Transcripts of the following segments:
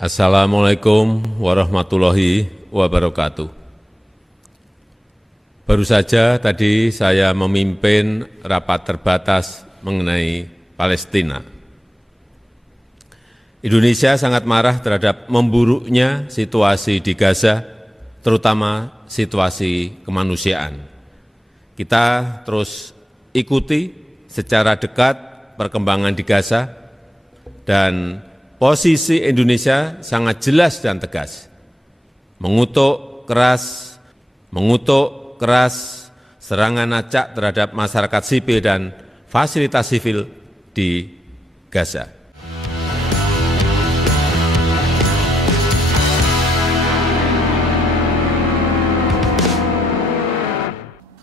Assalamualaikum warahmatullahi wabarakatuh. Baru saja tadi saya memimpin rapat terbatas mengenai Palestina. Indonesia sangat marah terhadap memburuknya situasi di Gaza, terutama situasi kemanusiaan. Kita terus ikuti secara dekat perkembangan di Gaza dan posisi Indonesia sangat jelas dan tegas, mengutuk keras serangan acak terhadap masyarakat sipil dan fasilitas sipil di Gaza.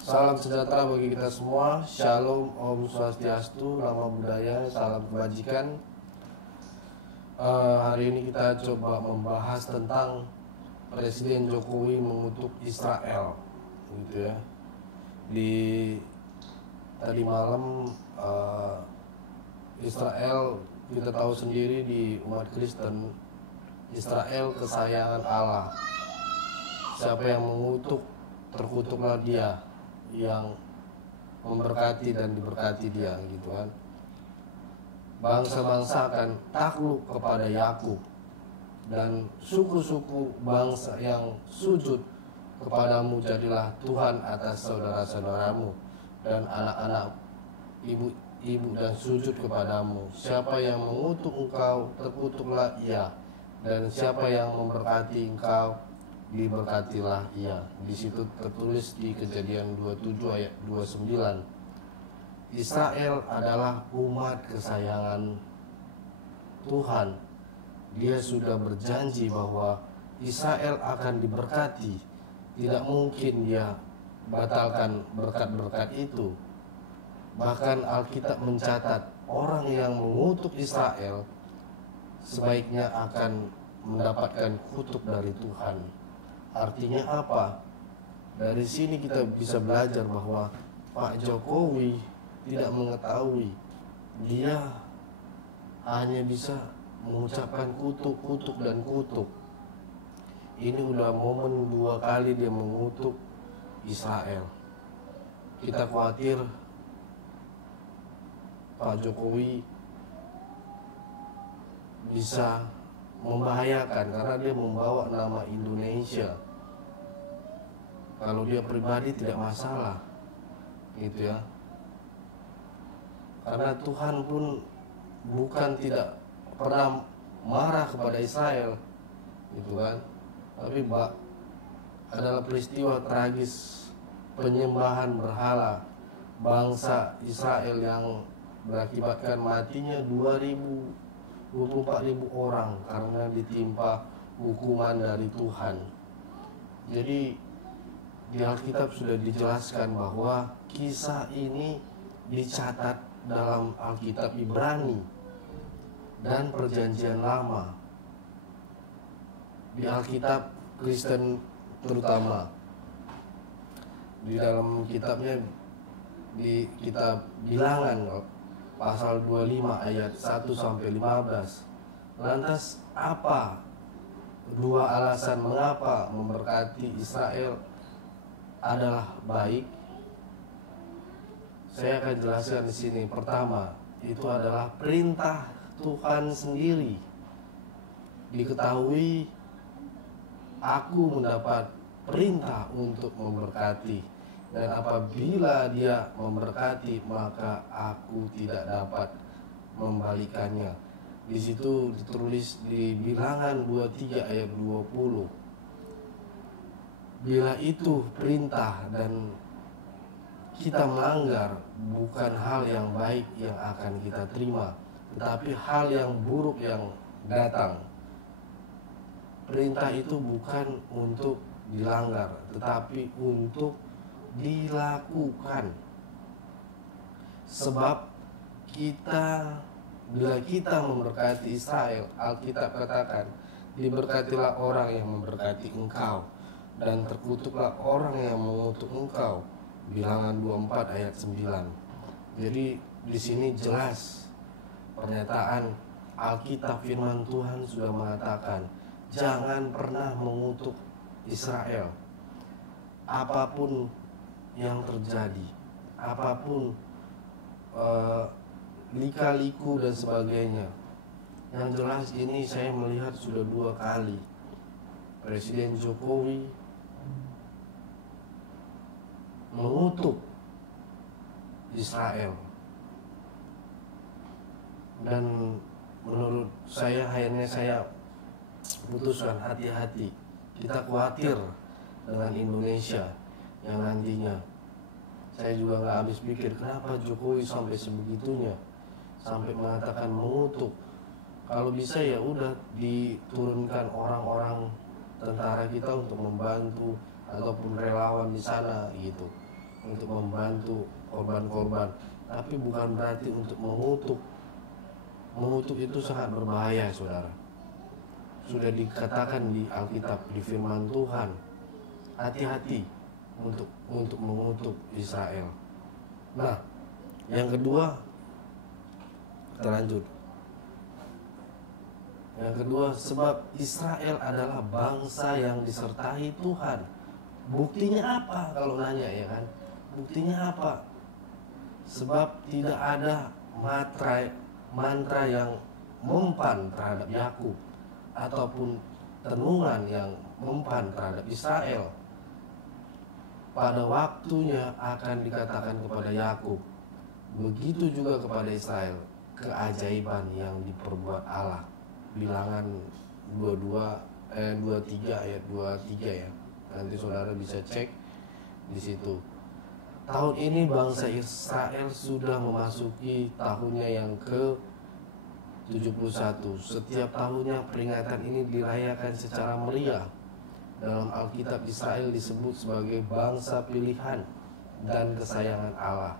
Salam sejahtera bagi kita semua. Shalom, Om Swastiastu, Namo Buddhaya, salam kebajikan. Hari ini kita coba membahas tentang Presiden Jokowi mengutuk Israel, gitu ya. Tadi malam Israel, kita tahu sendiri di umat Kristen, Israel kesayangan Allah. Siapa yang mengutuk, terkutuklah dia. Yang memberkati dan diberkati dia, gitu kan. Bangsa-bangsa akan takluk kepada Yakub, dan suku-suku bangsa yang sujud kepadamu jadilah Tuhan atas saudara-saudaramu dan anak-anak ibu dan sujud kepadamu. Siapa yang mengutuk engkau, terkutuklah ia, dan siapa yang memberkati engkau, diberkatilah ia. Di situ tertulis di Kejadian 27 ayat 29. Israel adalah umat kesayangan Tuhan. Dia sudah berjanji bahwa Israel akan diberkati. Tidak mungkin dia batalkan berkat-berkat itu. Bahkan Alkitab mencatat orang yang mengutuk Israel sebaiknya akan mendapatkan kutuk dari Tuhan. Artinya apa? Dari sini kita bisa belajar bahwa Pak Jokowi tidak mengetahui, dia hanya bisa mengucapkan kutuk dan kutuk. Ini udah momen 2 kali dia mengutuk Israel. Kita khawatir Pak Jokowi bisa membahayakan karena dia membawa nama Indonesia. Kalau dia pribadi tidak masalah, gitu ya. Karena Tuhan pun bukan tidak pernah marah kepada Israel, gitu kan. Tapi adalah peristiwa tragis penyembahan berhala bangsa Israel yang berakibatkan matinya 24.000 orang karena ditimpa hukuman dari Tuhan. Jadi di Alkitab sudah dijelaskan bahwa kisah ini dicatat dalam Alkitab Ibrani dan Perjanjian Lama. Di Alkitab Kristen terutama, di dalam kitabnya, di kitab Bilangan pasal 25 ayat 1-15. Lantas apa 2 alasan mengapa memberkati Israel adalah baik? Saya akan jelaskan di sini. Pertama, itu adalah perintah Tuhan sendiri. Diketahui, aku mendapat perintah untuk memberkati, dan apabila dia memberkati, maka aku tidak dapat membalikannya. Di situ ditulis di Bilangan 23 ayat 20. Bila itu perintah dan kita melanggar, bukan hal yang baik yang akan kita terima, tetapi hal yang buruk yang datang. Perintah itu bukan untuk dilanggar, tetapi untuk dilakukan. Sebab bila kita memberkati Israel, Alkitab katakan, diberkatilah orang yang memberkati engkau, dan terkutuklah orang yang mengutuk engkau. Bilangan 24 ayat 9. Jadi di sini jelas pernyataan Alkitab firman Tuhan sudah mengatakan, jangan pernah mengutuk Israel. Apapun yang terjadi, apapun lika-liku dan sebagainya. Yang jelas ini saya melihat sudah 2 kali Presiden Jokowi mengutuk Israel. Dan menurut saya akhirnya saya putuskan hati-hati. Kita khawatir dengan Indonesia yang nantinya. Saya juga gak habis pikir kenapa Jokowi sampai sebegitunya, sampai mengatakan mengutuk. Kalau bisa ya udah diturunkan orang-orang tentara kita untuk membantu, ataupun relawan di sana gitu, untuk membantu korban-korban. Tapi bukan berarti untuk mengutuk. Mengutuk itu sangat berbahaya, saudara. Sudah dikatakan di Alkitab, di firman Tuhan, hati-hati untuk mengutuk Israel. Nah, yang kedua, kita lanjut. Yang kedua, sebab Israel adalah bangsa yang disertai Tuhan. Buktinya apa kalau nanya, ya kan? Buktinya apa? Sebab tidak ada mantra yang mempan terhadap Yakub, ataupun tenungan yang mempan terhadap Israel. Pada waktunya akan dikatakan kepada Yakub, begitu juga kepada Israel, keajaiban yang diperbuat Allah. Bilangan 23 ayat 23 ya. Nanti saudara bisa cek di situ. Tahun ini bangsa Israel sudah memasuki tahunnya yang ke-71. Setiap tahunnya peringatan ini dirayakan secara meriah. Dalam Alkitab, Israel disebut sebagai bangsa pilihan dan kesayangan Allah.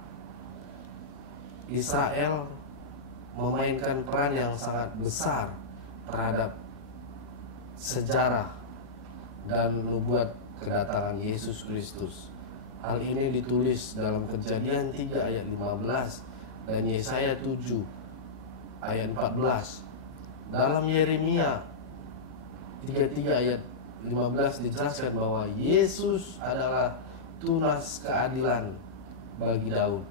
Israel memainkan peran yang sangat besar terhadap sejarah dan nubuat kedatangan Yesus Kristus. Hal ini ditulis dalam Kejadian 3 ayat 15 dan Yesaya 7 ayat 14. Dalam Yeremia 33 ayat 15 dijelaskan bahwa Yesus adalah tunas keadilan bagi Daud.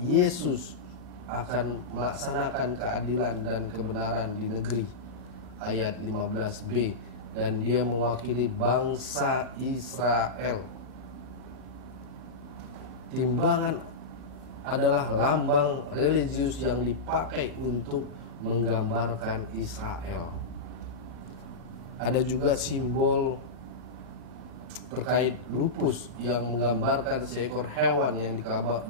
Yesus akan melaksanakan keadilan dan kebenaran di negeri. Ayat 15b, dan dia mewakili bangsa Israel. Timbangan adalah lambang religius yang dipakai untuk menggambarkan Israel. Ada juga simbol terkait lupus yang menggambarkan seekor hewan yang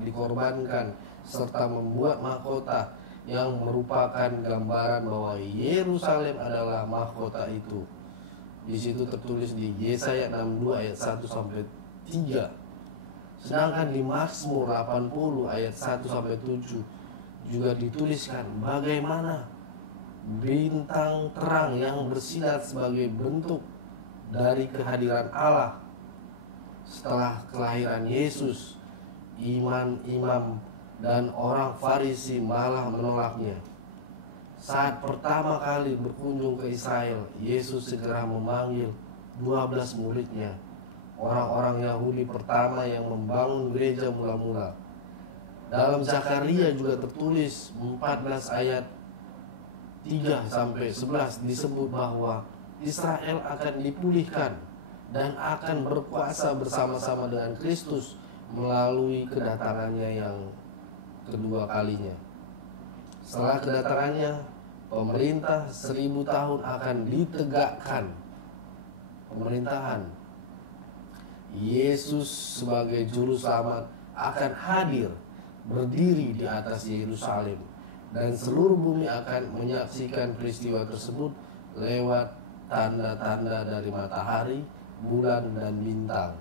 dikorbankan, serta membuat mahkota yang merupakan gambaran bahwa Yerusalem adalah mahkota itu. Di situ tertulis di Yesaya 62 ayat 1 sampai 3. Sedangkan di Mazmur 80 ayat 1 sampai 7 juga dituliskan bagaimana bintang terang yang bersinar sebagai bentuk dari kehadiran Allah. Setelah kelahiran Yesus, imam dan orang Farisi malah menolaknya. Saat pertama kali berkunjung ke Israel, Yesus segera memanggil 12 muridnya, orang-orang Yahudi pertama yang membangun gereja mula-mula. Dalam Zakaria juga tertulis 14 ayat 3 sampai 11 disebut bahwa Israel akan dipulihkan dan akan berkuasa bersama-sama dengan Kristus melalui kedatangannya yang kedua kalinya. Setelah kedatangannya, pemerintah 1000 tahun akan ditegakkan. Pemerintahan Yesus sebagai juru selamat akan hadir, berdiri di atas Yerusalem, dan seluruh bumi akan menyaksikan peristiwa tersebut lewat tanda-tanda dari matahari, bulan, dan bintang.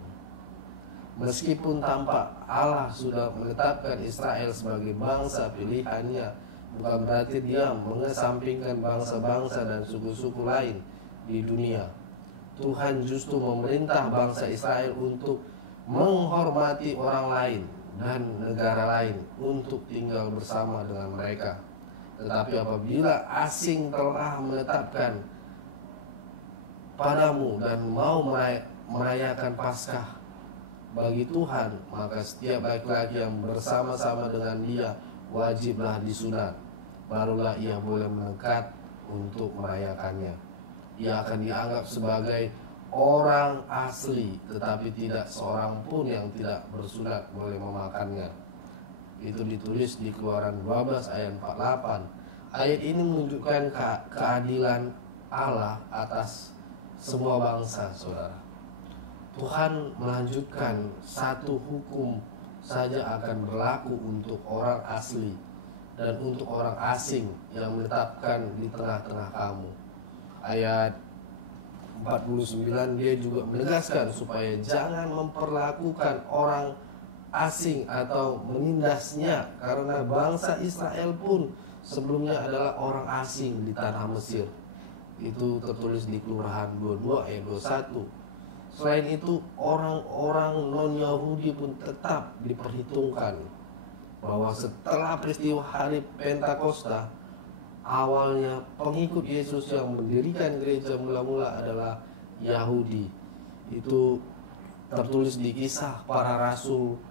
Meskipun tampak Allah sudah menetapkan Israel sebagai bangsa pilihannya, bukan berarti dia mengesampingkan bangsa-bangsa dan suku-suku lain di dunia. Tuhan justru memerintah bangsa Israel untuk menghormati orang lain dan negara lain untuk tinggal bersama dengan mereka. Tetapi apabila asing telah menetapkan padamu dan mau merayakan Paskah bagi Tuhan, maka setiap laki-laki yang bersama-sama dengan dia wajiblah disunat. Barulah ia boleh mendekat untuk merayakannya. Ia akan dianggap sebagai orang asli, tetapi tidak seorang pun yang tidak bersunat boleh memakannya. Itu ditulis di Keluaran 12 ayat 48. Ayat ini menunjukkan keadilan Allah atas semua bangsa, saudara. Tuhan melanjutkan satu hukum saja akan berlaku untuk orang asli dan untuk orang asing yang menetapkan di tengah-tengah kamu. Ayat 49 dia juga menegaskan supaya jangan memperlakukan orang asing atau menindasnya, karena bangsa Israel pun sebelumnya adalah orang asing di tanah Mesir. Itu tertulis di Keluaran 22 ayat 21. Selain itu, orang-orang non-Yahudi pun tetap diperhitungkan, bahwa setelah peristiwa hari Pentakosta, awalnya pengikut Yesus yang mendirikan gereja mula-mula adalah Yahudi. Itu tertulis di Kisah Para Rasul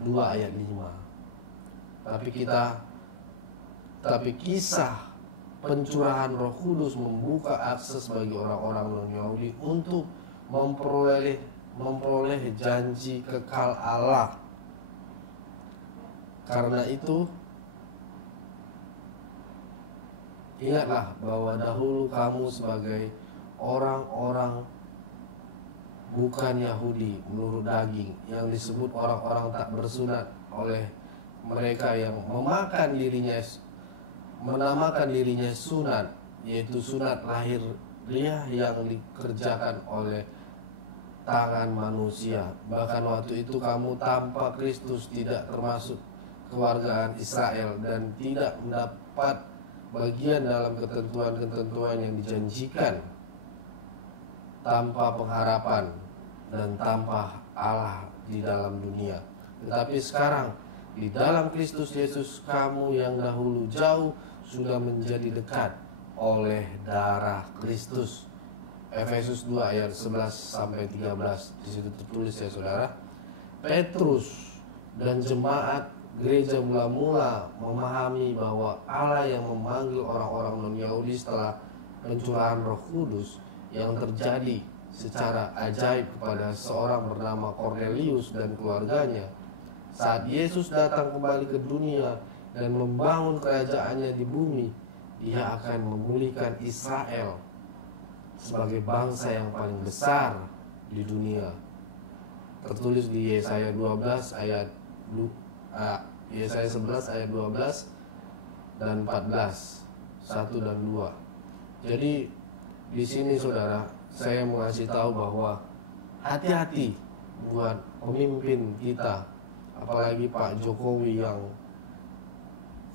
2 ayat 5. Tapi kisah pencurahan Roh Kudus membuka akses bagi orang-orang non-Yahudi untuk memperoleh janji kekal Allah. Karena itu, ingatlah bahwa dahulu kamu sebagai orang-orang bukan Yahudi menurut daging, yang disebut orang-orang tak bersunat oleh mereka yang menamakan dirinya sunat, yaitu sunat lahiriah yang dikerjakan oleh tangan manusia. Bahkan waktu itu kamu tanpa Kristus tidak termasuk kewargaan Israel dan tidak mendapat bagian dalam ketentuan-ketentuan yang dijanjikan, tanpa pengharapan dan tanpa Allah di dalam dunia. Tetapi sekarang di dalam Kristus Yesus, kamu yang dahulu jauh sudah menjadi dekat oleh darah Kristus. Efesus 2 ayat 11 sampai 13. Di situ tertulis, ya saudara, Petrus dan jemaat gereja mula-mula memahami bahwa Allah yang memanggil orang-orang non-Yahudi setelah pencurahan Roh Kudus yang terjadi secara ajaib kepada seorang bernama Cornelius dan keluarganya saat Yesus datang kembali ke dunia dan membangun kerajaannya di bumi. Dia akan memulihkan Israel sebagai bangsa yang paling besar di dunia. Tertulis di Yesaya 11 ayat 12 dan 14, 1 dan 2. Jadi di sini saudara, saya mau kasih tahu bahwa hati-hati buat pemimpin kita, apalagi Pak Jokowi yang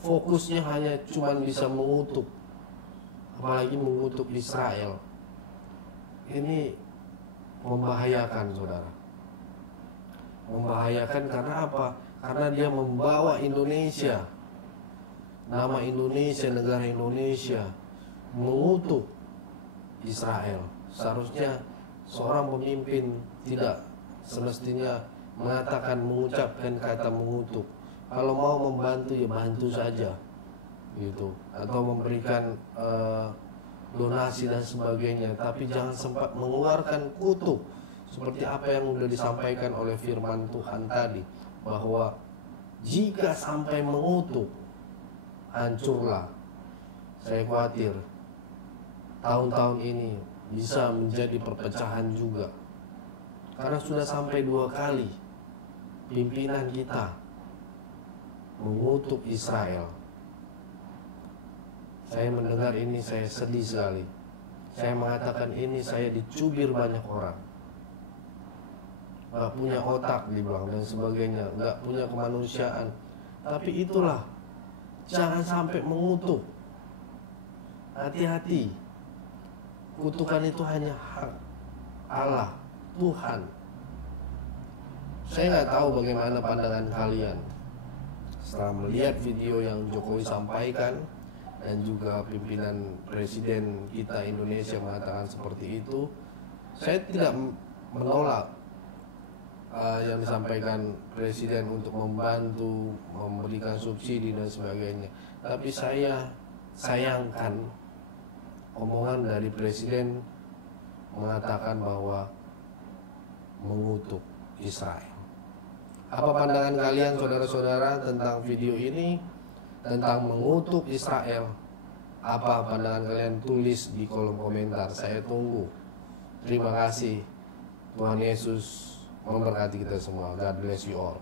fokusnya hanya cuma bisa mengutuk, apalagi mengutuk Israel. Ini membahayakan, saudara. Membahayakan karena apa? Karena dia membawa Indonesia, nama Indonesia, negara Indonesia, mengutuk Israel. Seharusnya seorang pemimpin tidak semestinya mengucapkan kata mengutuk. Kalau mau membantu ya bantu saja, gitu. Atau memberikan donasi dan sebagainya, tapi jangan sempat mengeluarkan kutuk seperti apa yang sudah disampaikan oleh firman Tuhan tadi, bahwa jika sampai mengutuk, hancurlah. Saya khawatir tahun-tahun ini bisa menjadi perpecahan juga, karena sudah sampai 2 kali pimpinan kita mengutuk Israel. Saya mendengar ini, saya sedih sekali. Saya mengatakan ini, saya dicubir banyak orang. Gak punya otak dibilang dan sebagainya, gak punya kemanusiaan. Tapi itulah, jangan sampai mengutuk. Hati-hati. Kutukan itu hanya hak Allah, Tuhan. Saya gak tahu bagaimana pandangan kalian setelah melihat video yang Jokowi sampaikan. dan juga pimpinan presiden kita Indonesia mengatakan seperti itu, saya tidak menolak yang disampaikan presiden untuk membantu, memberikan subsidi dan sebagainya. Tapi saya sayangkan omongan dari presiden mengatakan bahwa mengutuk Israel. Apa pandangan kalian saudara-saudara tentang video ini, tentang mengutuk Israel? Apa pandangan kalian? Tulis di kolom komentar, saya tunggu. Terima kasih. Tuhan Yesus memberkati kita semua. God bless you all.